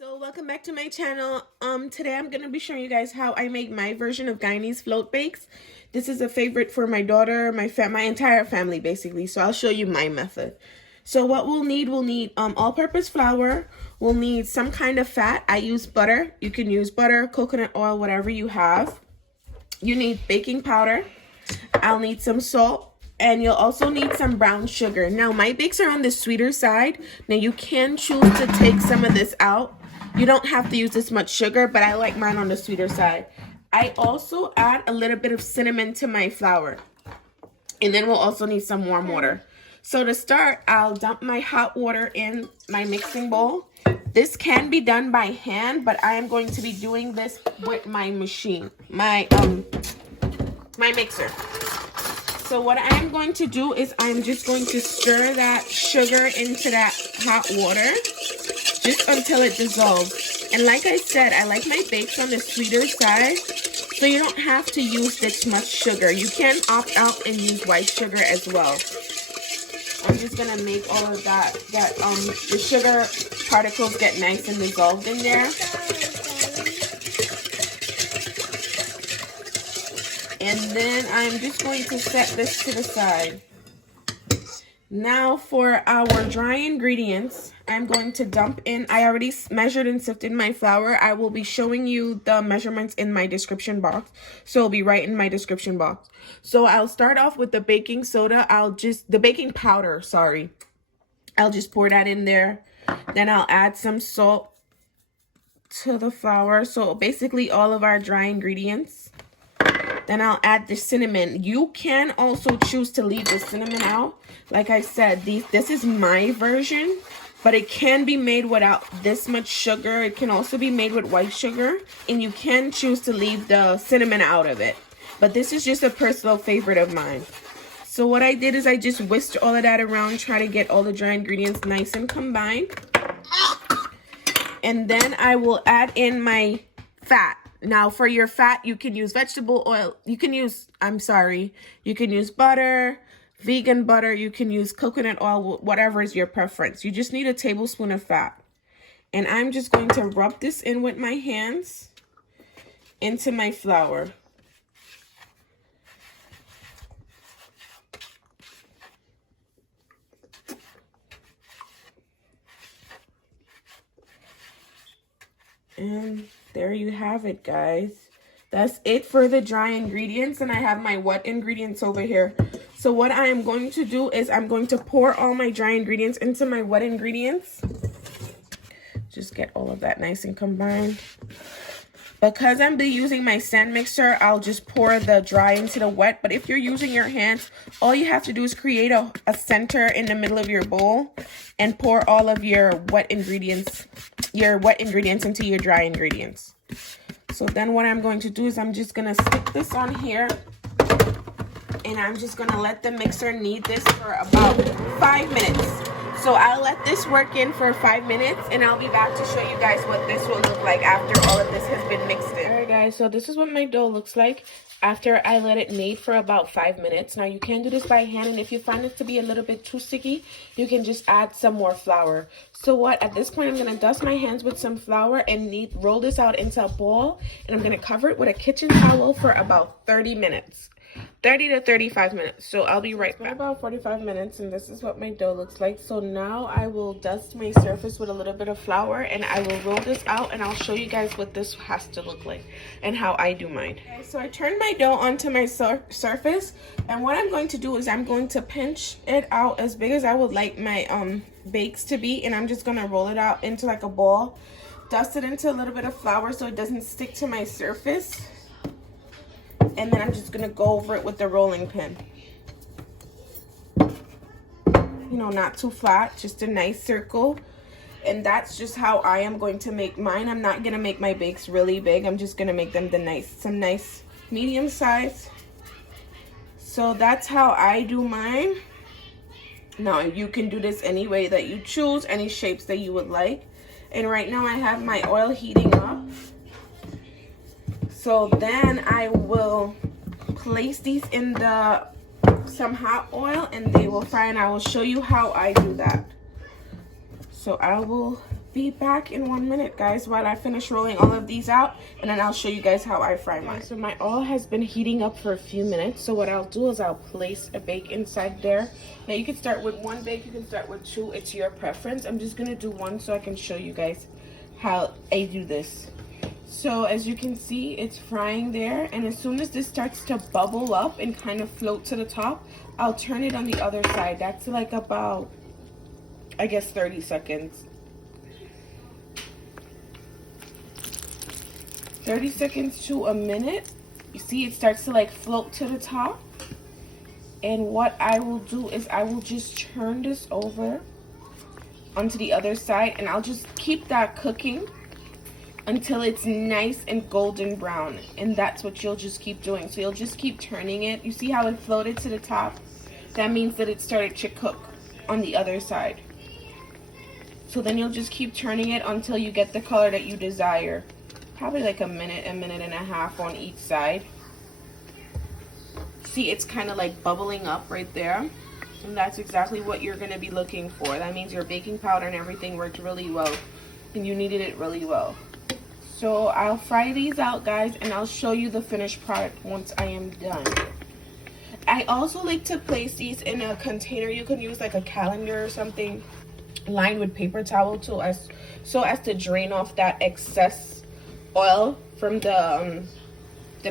So welcome back to my channel. Today I'm going to be showing you guys how I make my version of Guyanese float bakes. This is a favorite for my daughter, my entire family basically. So I'll show you my method. So what we'll need all-purpose flour. We'll need some kind of fat. I use butter. You can use butter, coconut oil, whatever you have. You need baking powder. I'll need some salt. And you'll also need some brown sugar. Now, my bakes are on the sweeter side. Now, you can choose to take some of this out. You don't have to use this much sugar, but I like mine on the sweeter side. I also add a little bit of cinnamon to my flour. And then we'll also need some warm water. So to start, I'll dump my hot water in my mixing bowl. This can be done by hand, but I am going to be doing this with my machine, my mixer. So what I'm going to do is I'm just going to stir that sugar into that hot water just until it dissolves. And like I said, I like my bakes on the sweeter side, so you don't have to use this much sugar. You can opt out and use white sugar as well. I'm just gonna make all of the sugar particles get nice and dissolved in there. And then I'm just going to set this to the side. Now for our dry ingredients, I'm going to dump in, I already measured and sifted my flour. I will be showing you the measurements in my description box. So it'll be right in my description box. So I'll start off with the baking soda. The baking powder, sorry. I'll just pour that in there. Then I'll add some salt to the flour. So basically all of our dry ingredients. Then I'll add the cinnamon. You can also choose to leave the cinnamon out. Like I said, this is my version, but it can be made without this much sugar. It can also be made with white sugar, and you can choose to leave the cinnamon out of it. But this is just a personal favorite of mine. So what I did is I just whisked all of that around, try to get all the dry ingredients nice and combined. And then I will add in my fat. Now, for your fat, you can use vegetable oil. You can use butter, vegan butter. You can use coconut oil, whatever is your preference. You just need a tablespoon of fat. And I'm just going to rub this in with my hands into my flour. And there you have it, guys. That's it for the dry ingredients, and I have my wet ingredients over here. So what I am going to do is I'm going to pour all my dry ingredients into my wet ingredients. Just get all of that nice and combined. Because I'm using my stand mixer, I'll just pour the dry into the wet. But if you're using your hands, all you have to do is create a center in the middle of your bowl and pour all of your wet ingredients into your dry ingredients. So then what I'm going to do is I'm just going to stick this on here, and I'm just going to let the mixer knead this for about 5 minutes. So I'll let this work in for 5 minutes, and I'll be back to show you guys what this will look like after all of this has been mixed in. Alright guys, so this is what my dough looks like after I let it knead for about 5 minutes. Now you can do this by hand, and if you find it to be a little bit too sticky, you can just add some more flour. So at this point, I'm going to dust my hands with some flour and roll this out into a ball, and I'm going to cover it with a kitchen towel for about 30 minutes. 30 to 35 minutes. So I'll be right back. About 45 minutes, and this is what my dough looks like. So now I will dust my surface with a little bit of flour, and I will roll this out, and I'll show you guys what this has to look like and how I do mine. Okay, so I turned my dough onto my surface, and what I'm going to do is I'm going to pinch it out as big as I would like my bakes to be, and I'm just going to roll it out into like a ball, dust it into a little bit of flour so it doesn't stick to my surface. And then I'm just going to go over it with the rolling pin. You know, not too flat, just a nice circle. And that's just how I am going to make mine. I'm not going to make my bakes really big. I'm just going to make them some nice medium size. So that's how I do mine. Now, you can do this any way that you choose, any shapes that you would like. And right now I have my oil heating up. So then I will place these in some hot oil, and they will fry, and I will show you how I do that. So I will be back in 1 minute, guys, while I finish rolling all of these out, and then I'll show you guys how I fry mine. So my oil has been heating up for a few minutes, so what I'll do is I'll place a bake inside there. Now you can start with one bake, you can start with two, it's your preference. I'm just gonna do one so I can show you guys how I do this. So as you can see, it's frying there, and as soon as this starts to bubble up and kind of float to the top, I'll turn it on the other side. That's like about, I guess, 30 seconds. 30 seconds to a minute. You see it starts to like float to the top. And what I will do is I will just turn this over onto the other side, and I'll just keep that cooking until it's nice and golden brown. And that's what you'll just keep doing. So you'll just keep turning it. You see how it floated to the top? That means that it started to cook on the other side. So then you'll just keep turning it until you get the color that you desire. Probably like a minute and a half on each side. See, it's kind of like bubbling up right there. And that's exactly what you're going to be looking for. That means your baking powder and everything worked really well. And you kneaded it really well. So I'll fry these out, guys, and I'll show you the finished product once I am done. I also like to place these in a container. You can use like a calendar or something lined with paper towel so as to drain off that excess oil from the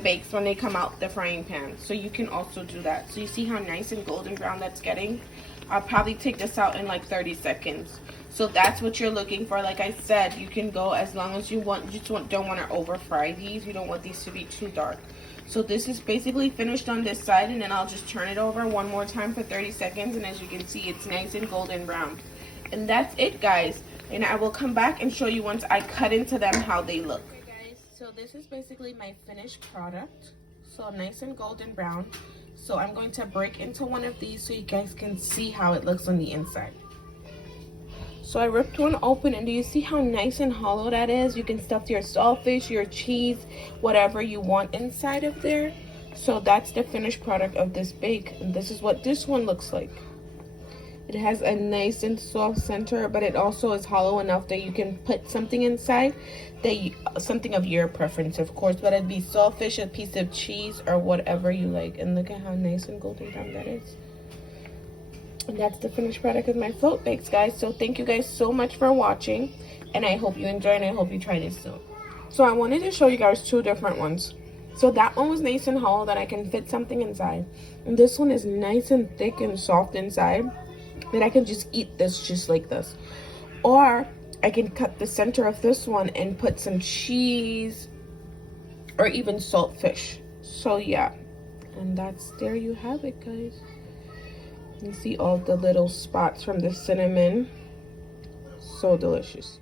bakes when they come out the frying pan. So you can also do that. So you see how nice and golden brown that's getting? I'll probably take this out in like 30 seconds. So that's what you're looking for. Like I said, you can go as long as you want. You just don't want to over fry these. You don't want these to be too dark. So this is basically finished on this side, and then I'll just turn it over one more time for 30 seconds, and as you can see, it's nice and golden brown. And that's it, guys. And I will come back and show you once I cut into them how they look. So this is basically my finished product. So nice and golden brown. So I'm going to break into one of these so you guys can see how it looks on the inside. So I ripped one open, and do you see how nice and hollow that is? You can stuff your saltfish, your cheese, whatever you want inside of there. So that's the finished product of this bake, and this is what this one looks like. It has a nice and soft center, but it also is hollow enough that you can put something inside, something of your preference, of course, but it'd be saltfish, a piece of cheese, or whatever you like. And look at how nice and golden brown that is. And that's the finished product of my float bakes, guys. So thank you guys so much for watching, and I hope you enjoy, and I hope you try this soon. So I wanted to show you guys two different ones. So that one was nice and hollow that I can fit something inside, and this one is nice and thick and soft inside. Then I can just eat this just like this, or I can cut the center of this one and put some cheese or even saltfish. So yeah, and there you have it, guys. You see all the little spots from the cinnamon. So delicious.